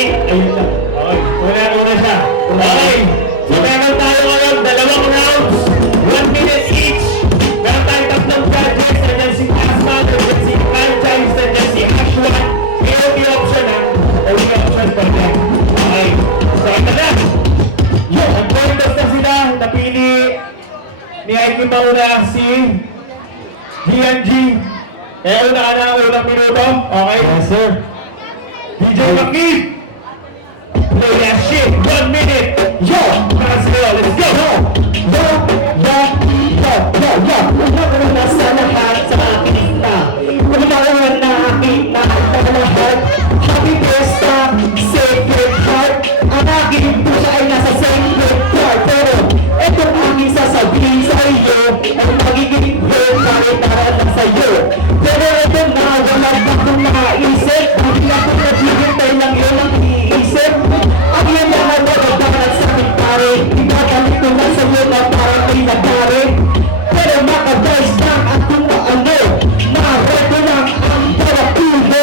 Ayun lang. Okay. Una siya. Okay. So meron tayo ngayon, dalawang rounds. 1 minute each. Meron tayo tatlong judges. Nandiyan si Asma, nandiyan si Franchise, nandiyan si Ashwan. AOP option ha. AOP option for them. Okay. So ito na. Yung, nag-contest na sila. Napili ni Ike Mauna si GNG. Kaya una ka na ang unang minuto. Okay? Yes, sir. DJ Makib. Play that shit. 1 minute. Yo! Let's go. Let's go. Yo! Una sa lahat sa akin na. Una na nakita ang lahat. Happy Fiesta, Sacred Heart. Ang aking puso ay nasa Sacred Heart. Pero itong aking sasabihin sa iyo ay magiging hurt kahit nararamdaman sa iyo. Pero ito na wala akong nakaisip. Hindi ako naghihintay lang yun ang iisip. Ang yan na nagdadagat sa aking pare. Ibabalik ko na sa iyo na parang may nagpare. Pero makadayos lang akong ano. Nareto lang ang tarapulo.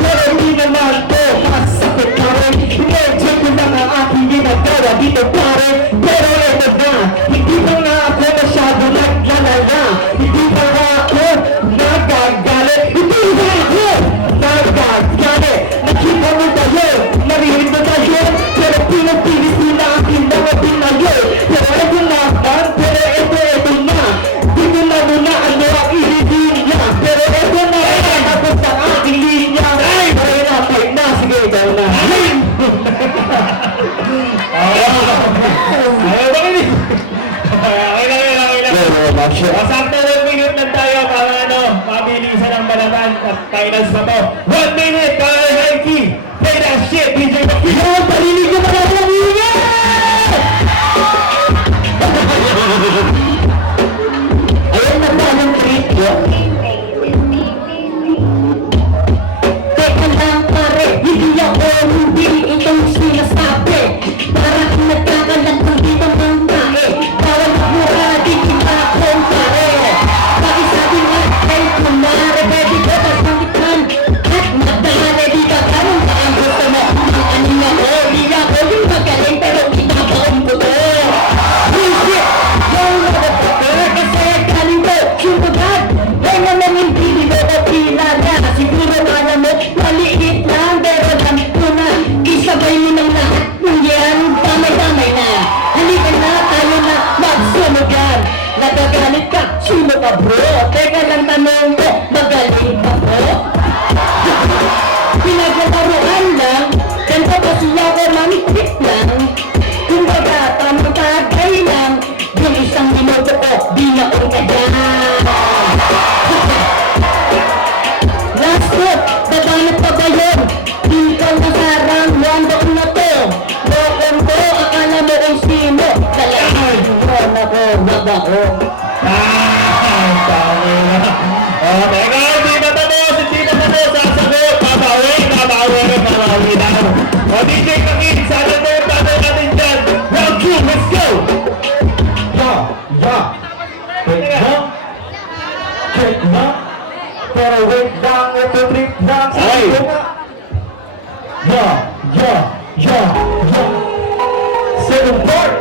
Pero hindi naman to masakit pare. Medyo ko lang ang aking ginagawa dito pare. Pero ito na, hindi pa nga ako masyado naglalala. Hindi pa nga ako nagagalit. Hindi pa ako nagagalit. Nakita mo tayo, narinig mo tayo. Pero pinapilis nila aking mga pinayo. Pero ito naman, pero ito na. Dito na muna ano ang ihigin niya. Pero ito na, tapos ang aking linya. Pero napay na, sige ikaw na. Masakto 1 minute lang tayo para ano, mabilisan ang balaban at finals na to. 1 minute para Nike. Play that shit, DJ Makib. Yo, parinig ko pa lang ang ingay! Ayun na ba ng treat yun? Teka lang pare, hindi ako itong sinasabi. Parang nagkakalang kung dito ng tae. Bawal mura, di kita akong pare. Bakit sabi nga, ay kumare, pwede ko pasangitan. At magdahane, di ka parang saan gusto mo. Ang anina ko, di ako yung magaling, pero kinakaon ko to. Bullshit! Yung motherfucker, kasi galing ko, sumugad. Ay naman hindi mo ko kilala. Siguro kala mo, maliit lang, pero alam ko na. Isabay mo ng lahat ng yan, damay-damay na. Halika na, tayo na magsumugan. Nagagalit ka, sino ka bro? Teka lang tanong ko, magaling ka po? Pinagkataruan lang, ganito kasi ako mamikit lang. Kumbaga, tamang tagay lang, yung isang minuto ko, di na ko kaya. Last foot, babanat pa ba yun? Di ka nasarang, wandok na to. Lokon ko, akala mo kung sino. Kalahan, huwag ako, wag ako. Tama na. Teka, hindi na tapos, sasagot. Babawi daw. O DJ Makib, sana na yung tanong natin dyan. Round 2, let's go! Check na. Pero wait lang, ito trip lang. Ay! Second part.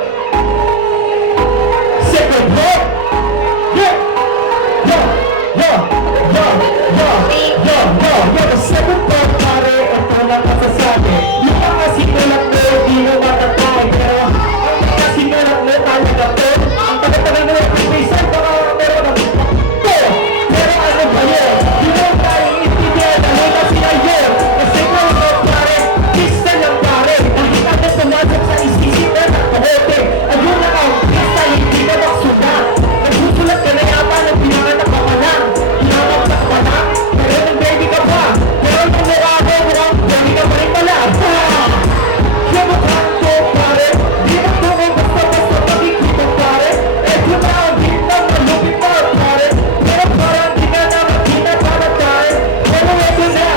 The second part, pare, ito lang masasabi. Yung mga sinulat mo, di mo matatay. Pero ang mga sinulat mo talaga to. Ang tagal-tagal mo yung reason, baka meron ng pero ano ba yun? Di mo tayo intindihan, ano na sila yun? Kasi kung mo, pare, kista lang pare. Nakita na pumasok sa isisipan ng kahote. Ayun na ka, kista, hindi ka maksulat. Nagsusulat ka na yata ng pinanganak ka pa lang. Pinanganak ka lang, pero nang baby ka pa. Pero nung mukha ko, mukhang baby ka pa rin pala. Yung mukha ko, pare, di mo ko basta-basta makikita, pare. Eto na ang bintang malupit pa, pare. Pero parang di ka na makita para tayo. Pero eto na,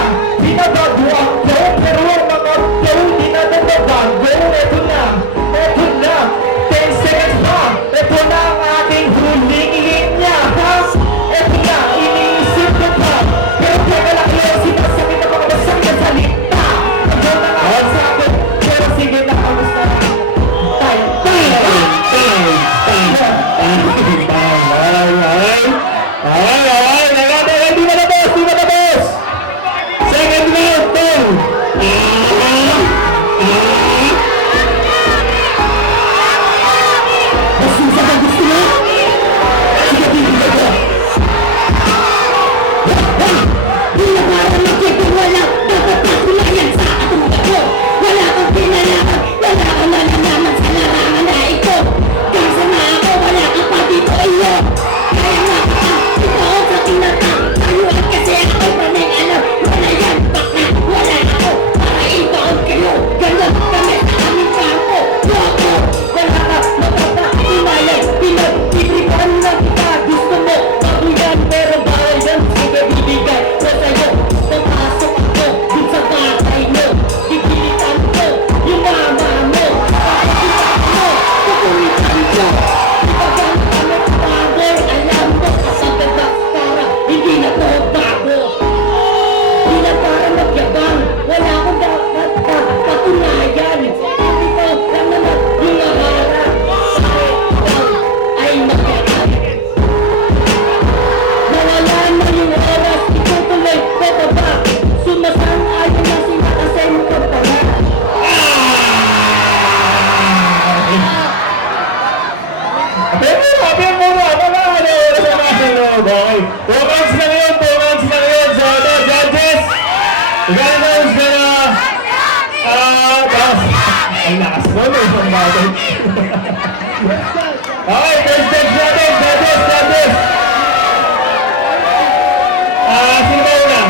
binabago ang flow. Pero ang mga flow, di na nababago. Eto na, 10 seconds pa. Eto na ang ating huling linya, ha? Eto na, iniisip ko pa. Pero teka lang, Leo, sinasakit na mga masakit na salita. Eto na nga ang sabi goes ang lakas mo, may isang bagay. Okay, first judge natin, judges. Sino ba una?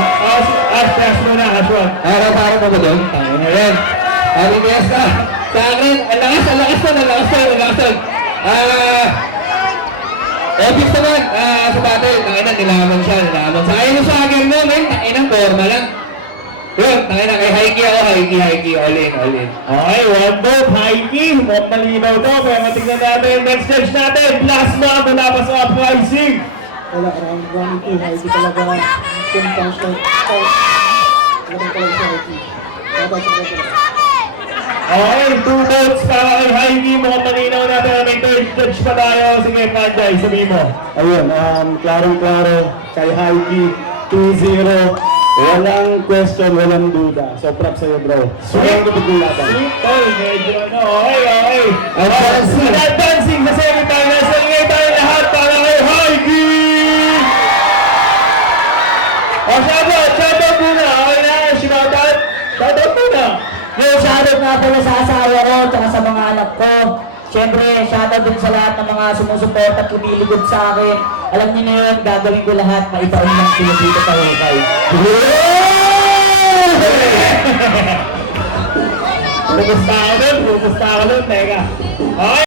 Ash muna, Ashwan. Araw-araw mo ba doon? Ano yan? Happy Fiesta! Sa akin, ang lakas nun. Obvious naman, sa battle, tanginan, nilaman siya. Sa kayo sa akin mo, men, tanginan, forma lang. Yun, tanginan, kay Haiki ako, Haiki, all in. Okay, one vote, Haiki. Mukhang malinaw daw, pero tignan natin. Next judge natin, Plasma, mula pa sa uprising. Wala, round 1 2, Haiti talaga. Kung passion, talagang talaga sa Haiti. Dapat sa talaga. Okay, 2 votes para kay Haiki. Mukhang malinaw natin. May third judge pa tayo. Sige, Panjay, sabihin mo. Ayun, klarong-klaro kay Haiki, 2-0. Walang question, walang duda. So, props sa'yo, bro. Walang lupit yung laban. Sweet tol, medyo okay. Advancing. Advancing sa semifinals. So, ngayon tayo lahat para kay Haiki! O, shoutout muna. Okay na, shoutout muna. Yung shoutout nga pala sa asawa ko, tsaka sa mga anak ko. Siyempre, shoutout din sa lahat ng mga sumusuporta at lumiligod sa akin. Alam niyo na yun, gagawin ko lahat, maipaon lang sila dito sa Hukay. Pumusta ako doon, teka. Okay.